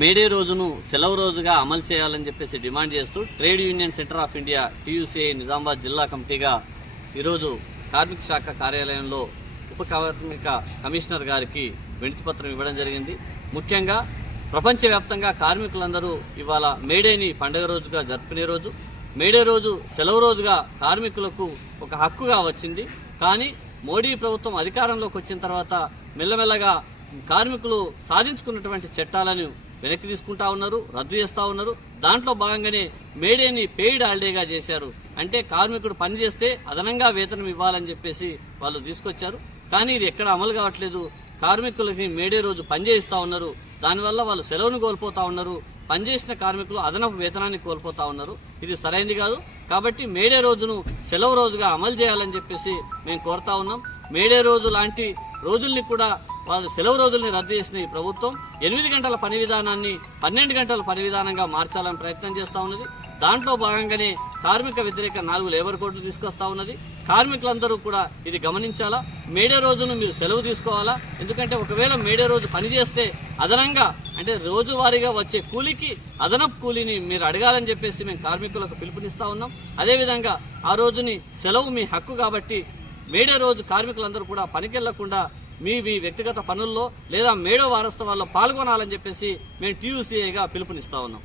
May Day రోజును సెలవు రోజుగా అమలు చేయాలని చెప్పేసి డిమాండ్ చేస్తూ trade union centre of India TUCI Nizamabad జిల్లా కమిటీగా ఈరోజు కార్మిక శాఖ కార్యాలయంలో ఉప కార్మిక కమిషనర్ గారికి వినతిపత్రం ఇవ్వడం జరిగింది. ముఖ్యంగా ప్రపంచవ్యాప్తంగా కార్మికులందరూ ఇవాళ మేడేని పండుగ రోజుగా జరుపుకునే రోజు. మేడే రోజు సెలవు రోజుగా కార్మికులకు ఒక హక్కుగా వచ్చింది. కానీ మోడీ ప్రభుత్వం అధికారంలోకి వచ్చిన తర్వాత మెల్లమెల్లగా కార్మికులు సాధించుకున్నటువంటి చట్టాలను వెనక్కి తీసుకుంటా ఉన్నారు, రద్దు చేస్తూ ఉన్నారు. దాంట్లో భాగంగానే మేడేని పెయిడ్ హాలిడేగా చేశారు. అంటే కార్మికుడు పని చేస్తే అదనంగా వేతనం ఇవ్వాలని చెప్పేసి వాళ్ళు తీసుకొచ్చారు. కానీ ఇది ఎక్కడ అమలు కావట్లేదు. కార్మికులకి మేడే రోజు పనిచేయిస్తూ ఉన్నారు. దానివల్ల వాళ్ళు సెలవును కోల్పోతా ఉన్నారు. పనిచేసిన కార్మికులు అదనపు వేతనాన్ని కోల్పోతా ఉన్నారు. ఇది సరైనది కాదు. కాబట్టి మేడే రోజును సెలవు రోజుగా అమలు చేయాలని చెప్పేసి మేము కోరుతా ఉన్నాం. మేడే రోజు లాంటి రోజుల్ని కూడా వాళ్ళు సెలవు రోజుల్ని రద్దు చేసిన ఈ ప్రభుత్వం 8 గంటల పని విధానాన్ని 12 గంటల పని విధానంగా మార్చాలని ప్రయత్నం చేస్తూ ఉన్నది. దాంట్లో భాగంగానే కార్మిక వ్యతిరేక 4 లేబర్ కోడ్లు తీసుకొస్తా ఉన్నది. కార్మికులందరూ కూడా ఇది గమనించాలా. మేడే రోజును మీరు సెలవు తీసుకోవాలా. ఎందుకంటే ఒకవేళ మేడే రోజు పని చేస్తే అదనంగా అంటే రోజువారీగా వచ్చే కూలీకి అదనపు కూలీని మీరు అడగాలని చెప్పేసి మేము కార్మికులకు పిలుపునిస్తా ఉన్నాం. అదేవిధంగా ఆ రోజుని సెలవు మీ హక్కు కాబట్టి మేడే రోజు కార్మికులందరూ కూడా పనికెళ్లకుండా మీ వ్యక్తిగత పనుల్లో లేదా మేడో వారోత్సవాల్లో పాల్గొనాలని చెప్పేసి మేము TUCIగా పిలుపునిస్తా ఉన్నాం.